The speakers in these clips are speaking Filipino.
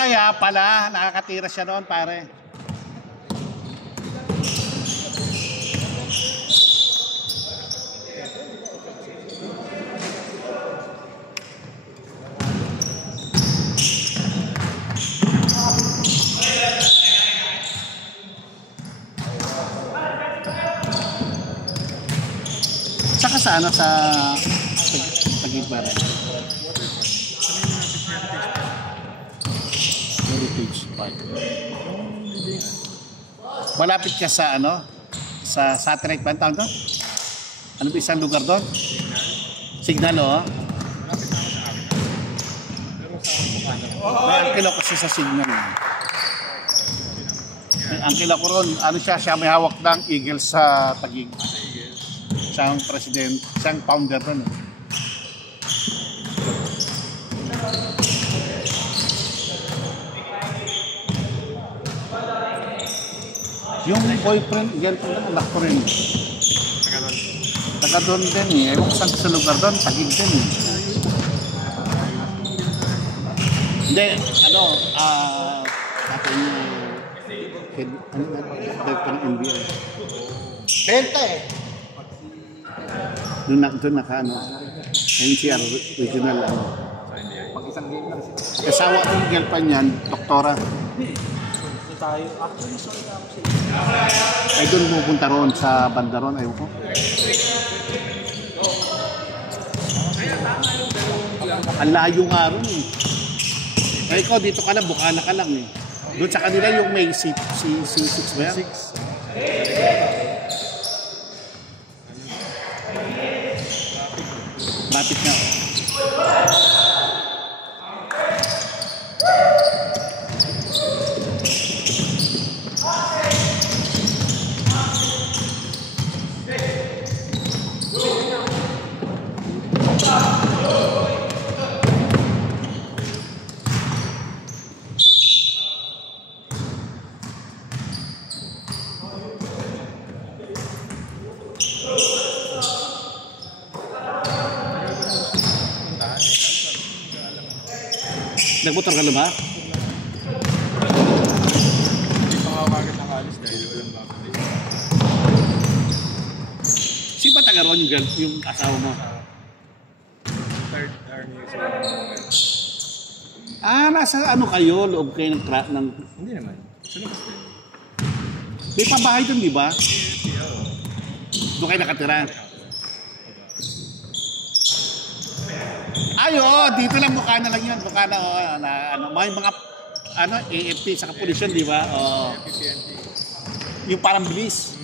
Kaya pala, nakakatira siya noon, pare. Saka sa ano, sa Tagig-Baray. Heritage Park. Malapit ka sa ano? Sa satellite ba ang to? Ano ba isang lugar doon? Signal, oh. May angkila kasi sa signal. May angkila ko ron. Ano siya may hawak ng Eagles sa Tagig. Siyang president, siyang founder ron. Yung boyfriend, girlfriend, anak ko rin. Taga doon din eh. Ewan ko saan sa lugar doon, Tagig din eh. Hindi, ano, natin yung director ng NBA. Benta eh. Doon naka, ano, NCR regional, ano. Pag-isang game lang siya. Kasawa ko yung girlfriend yan, doktora. Tayo, actually, sorry na ako siya. Ay doon pupunta roon sa banda roon, ayaw ko. Ang layo nga roon eh. Ay ikaw, dito ka lang, Bukana ka lang eh. Doon sa kanila yung may C6 ba yan? 6. Traffic na. Nagmotor ka na ba? Hindi pa nga agad nakalis dahil walang bakit. Sino ba taga roon yung asawa mo? Third army. Nasa ano kayo? Loob kayo ng Hindi naman. Sa labas din. May pabahay doon, di ba? Doon kayo nakatira. Ay, oo, dito lang Bukana lang yun. Bukana, ano, may mga ano, AFP sa kapulisyon, di ba? Yung parang bliss.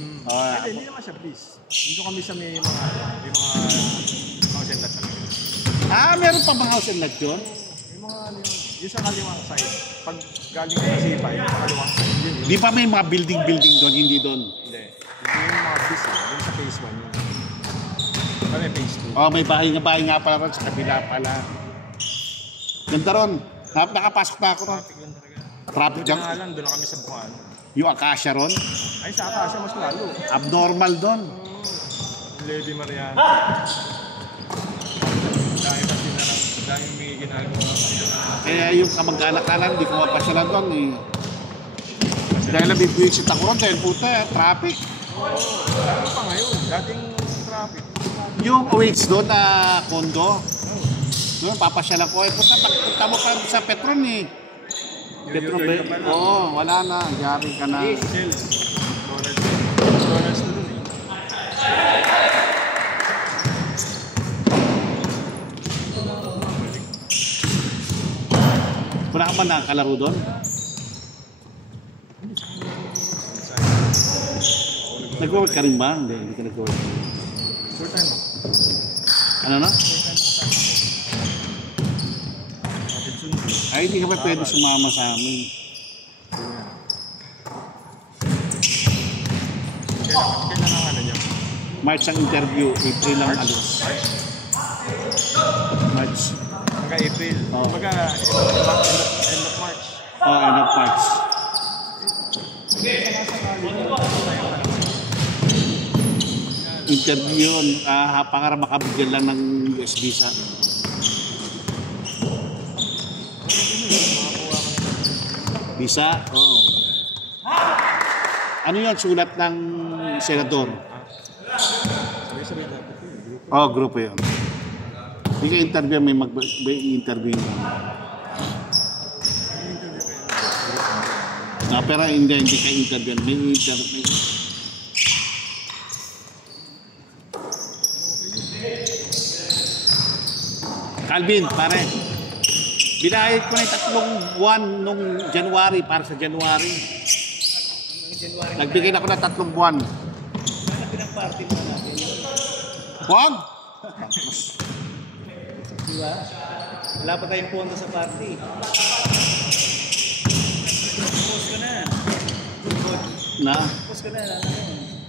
Hindi naman siya bliss. Dito kami sa may mga house and lot. Meron pa mga house and lot yun? May mga yung sa kaliwang side. Pag galing ka sa Sipa, yung sa kaliwang side. Yun. Di pa may mga building doon, hindi doon? Hindi. Hindi yung mga bliss eh. Yung sa phase 1 yun. May phase 2. Oh, may bahay nga pala ron sa kabila pala. Ganda ron. Nakapasok na ako ron. Traffic lang talaga. Traffic doon nga lang, doon na kami sa Bukana. Yung Acacia ron? Ay, sa Acacia mas lalo. Abnormal doon. Lady Mariana. Dahil kasi na lang, dahil may ginagawa. Kaya yung kamag-anak ka lang, hindi ko mapasyalan doon eh. Dahil nabibwisit ako ron, dahil puta, traffic. Lalo pa ngayon, dating traffic. Yung awaits doon na kondo, doon papasyalan ko. Pagpunta mo pa sa Petron eh. Petron ba? Oo, wala na. Yari ka na. Donald's na doon eh. Wala ka ba nakakalaro doon? Nag-work ka rin ba? Hindi ka nag-work. Full time mo? Ano na? Ay, hindi ka ba pwede sumama sa amin? Kailan ang ano niya? March ang interview, April ang alis. March. Magka-April. Oo. Magka-end of March. End of March. Interview yun. Pangarap makabigyan lang ng US visa. Visa? Oo. Ano yun? Sulat ng senador? Oo, grupo yun. Hindi ka interview, may interview yun. Pero hindi ka interview. May interview. Calvin, pare. Binayad ko na yung 3 buwan nung January para sa January. Nagbigay na ako ng 3 buwan. Pinag-party mo natin yun. Huwag! Diba? Wala pa tayong pondo sa party. Post ka na. Na? Post ka na.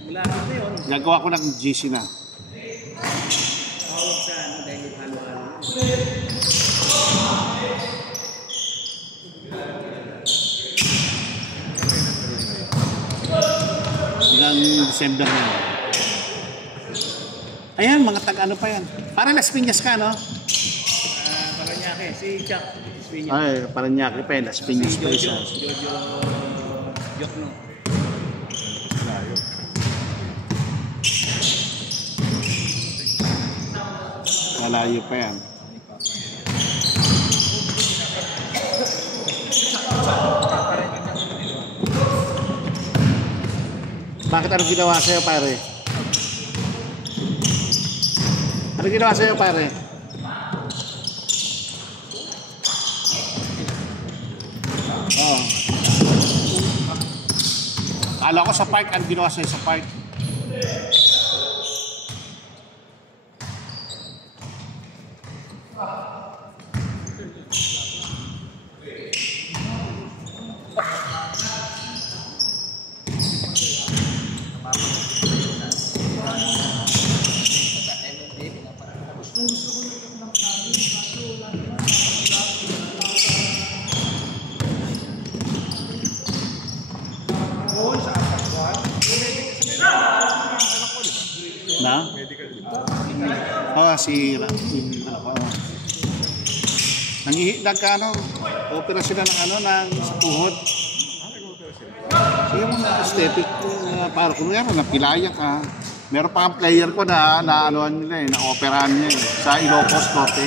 Wala ka na yun. Gagawa ko ng GC na. Tawag sa ano dahil halo-halo. Hanggang December na yun. Ayan, mga tag-ano pa yan. Para Las Piñas ka, no? Paranaque. Si Chuck. Ay, Paranaque pa yan. Las Piñas pa Jojo. yan. Jojo. Jokno. Malayo pa yan. Bakit ano ginawa sa'yo, pare? Ano ginawa sa'yo, pare? Oo. Kala ko sa park, ano ginawa sa'yo sa park? Na? Si ano ko. Nagka operasyon na ng sa tuhod. Yung mga aesthetic para kung napilaya ka. Meron pa ang player ko na anuhan nila na operahan niya sa Ilocos Norte.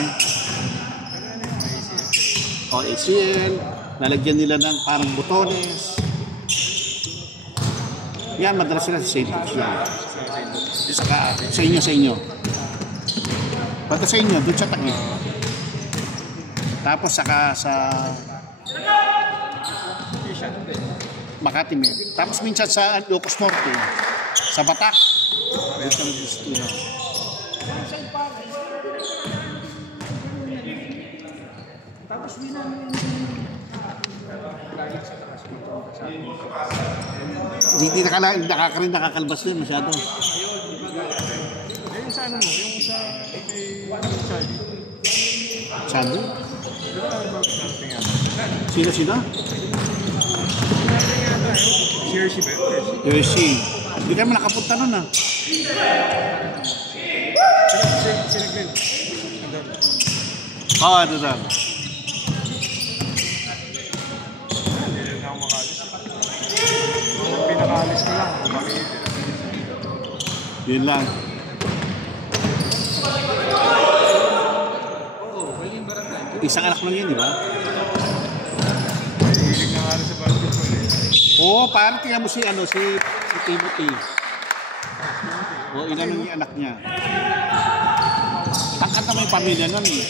ACL, nalagyan nila ng parang botones. Yan, madalas sila sa St. Luke's yan. Saka, sa inyo. Pagka sa inyo, doon sa Taguig. Tapos saka sa Makati. Tapos minsan sa Ilocos Norte, sa Batak. Dito ng Destino. Tapos Hindi nakakalbas din masyado. Yung sa ano mo, yung sa Charlie. Charlie? Sino? Jersey ba yun? Jersey. Hindi ka naman nakapunta nun ah. Sila Glenn. Oo, ano na. Hindi rin ako makalis. Ang pinakalis ko lang. Bakit? Yun lang. Isang anak lang yan, di ba? Hilig na nga rin sa basketball eh. Oo, parang tingnan mo si Timothy. Oo, ilan yung anak niya. Takat na may pamilya nun eh.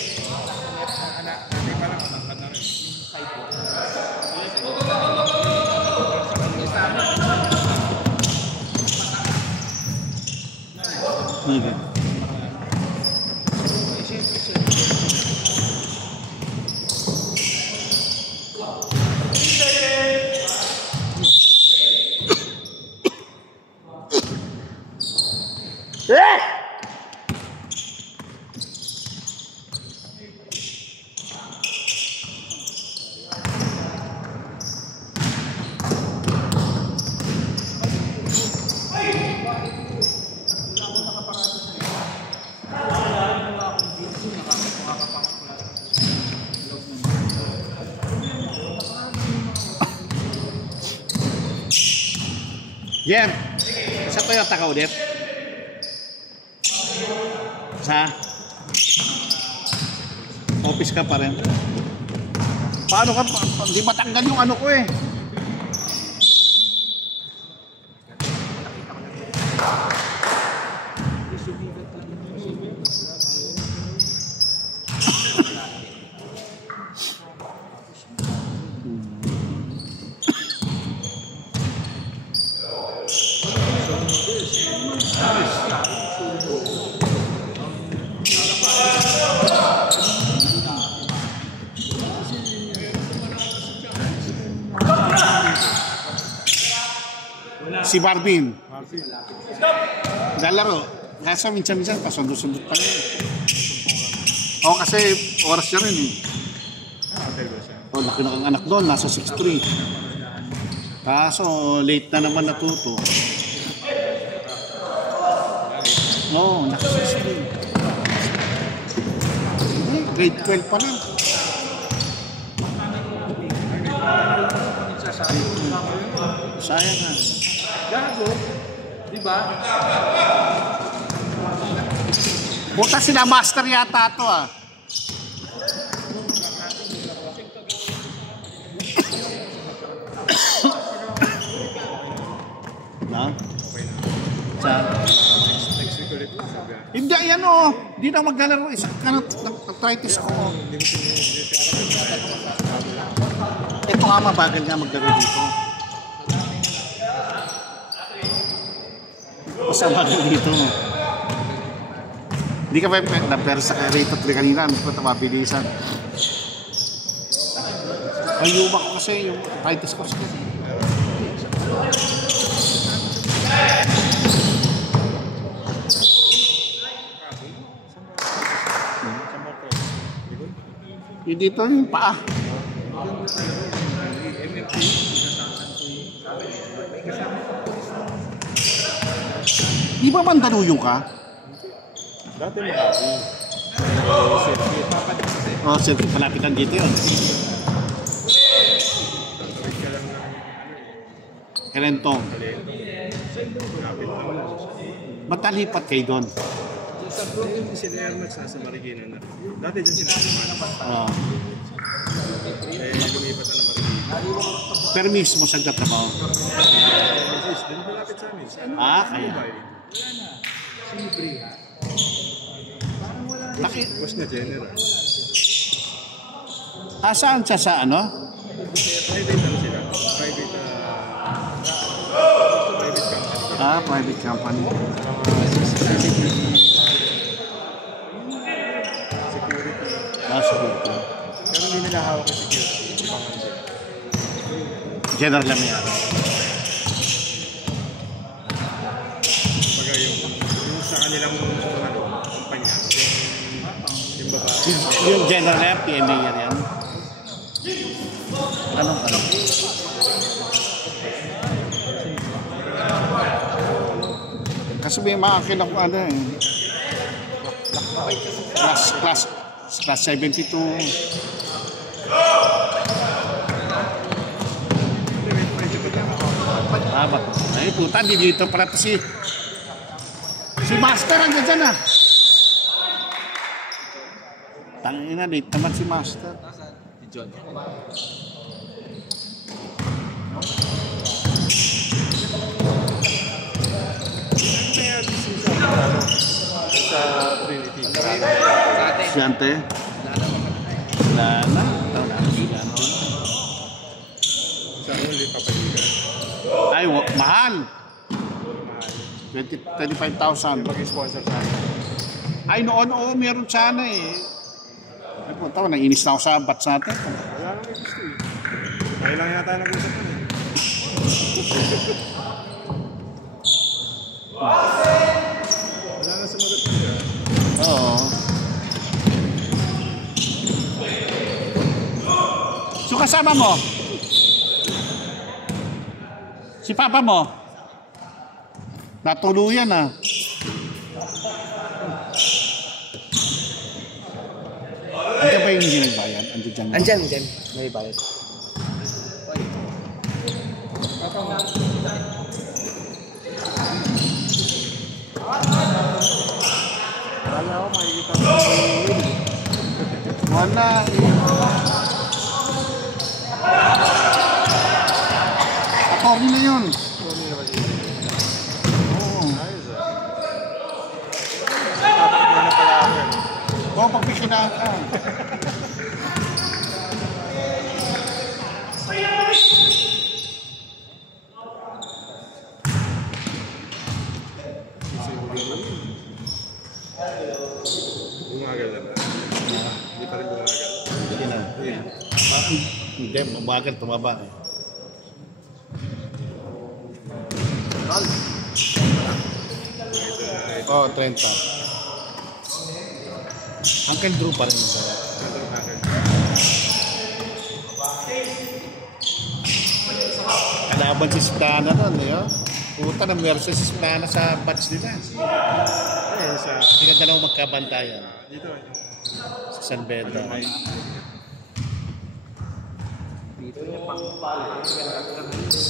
Anak, hindi pa lang anak na rin. Sige. Jeff, sa Toyota ka ulit? Sa? Office ka pa rin? Paano ka? Di matanggal yung ano ko eh. Si Barbin. Lalaro. Kasa minsan-minsan pasundot-sundot pa rin. Oo, kasi oras siya rin eh. Oh, laki na ang anak doon. Nasa 6'3". Kaso late na naman natuto. Oo, nasa 6'3". Grade 12 pa rin. Sayang nga. Gago, di ba? Buta sila master yata ito ah. No? Sa? Next week ulit. Hindi yan oh. Hindi na maglalaro. Isang arthritis ko. Ito nga mabagal nga maglaro dito. Masama ka dito. Hindi ka ba pero sa rate of kanina, hindi ko ito mabilisan. Ay, yung ko kasi, yung arthritis ko. Yung dito, yung paa. Di ba Mandaluyong ka? Dati Makati. Oh, circuit. Palapitan dito yun. Kalentong. Ba't nalipat kayo doon? Sa bro, yung sila Airmax nasa Marikina na. Dati dyan sila naman. Lumipat na Marikina. Pero mismo sa trabaho. Doon malapit sa amin. Kaya. Laki. Was na general. Saan siya sa ano? Private lang sila. Private company. Private company. Security. Pero hindi nila hawak yung security. General lang yan. Kumbaga yung sa kanilang kumpanya. Yung babae. Yung general yan, PMA yan. Anong ano? Kasi may maakin ako ano eh. Class 72. Ba? Ay, puta, di dito pala to si Master hanggang dyan ah. Tangina, late naman si Master. Si John. Sa Trinity. Siyante? Wala na. Siyante. Sa ulit papaligan. Ay, mahal. 25,000. Mag-sponsor sa akin. Ay, noon, oo, meron sana eh. Ay, punta ko, nainis na ako sa bats natin. Wala nang gusto eh. Kaya lang yata nag-usap ko eh. Wala na sumagot ko siya. Oo. So, kasama mo? Si Papa mo? Natuluyan ah. Andiyan ba yung hindi nagbayad? Andyan. May bayad. Wala ako makikita ko. Wala eh. Okay na yun. Oo. Ayos ah. Tatakbo na pala ako eh. Oo, pagpikinaan ka. Bumagal na ba? Hindi pa rin bumagal. Hindi na. Hindi, bumagal, tumaba. Oo, 30. Uncle Drew pa rin ito. Kalaban si Splana doon, eh. Puta na meron si Splana sa batch nila. Eh, sa... Sila dalawang magkabantayan Dito. sa San Pedro.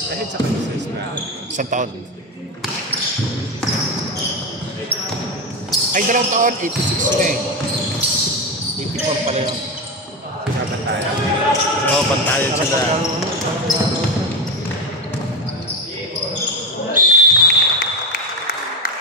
Kahit sa business na. Isang taon. Ay, dalawang taon, 86 na eh. 84 pala yun. Sinabantayan. Oo, bantayan sila.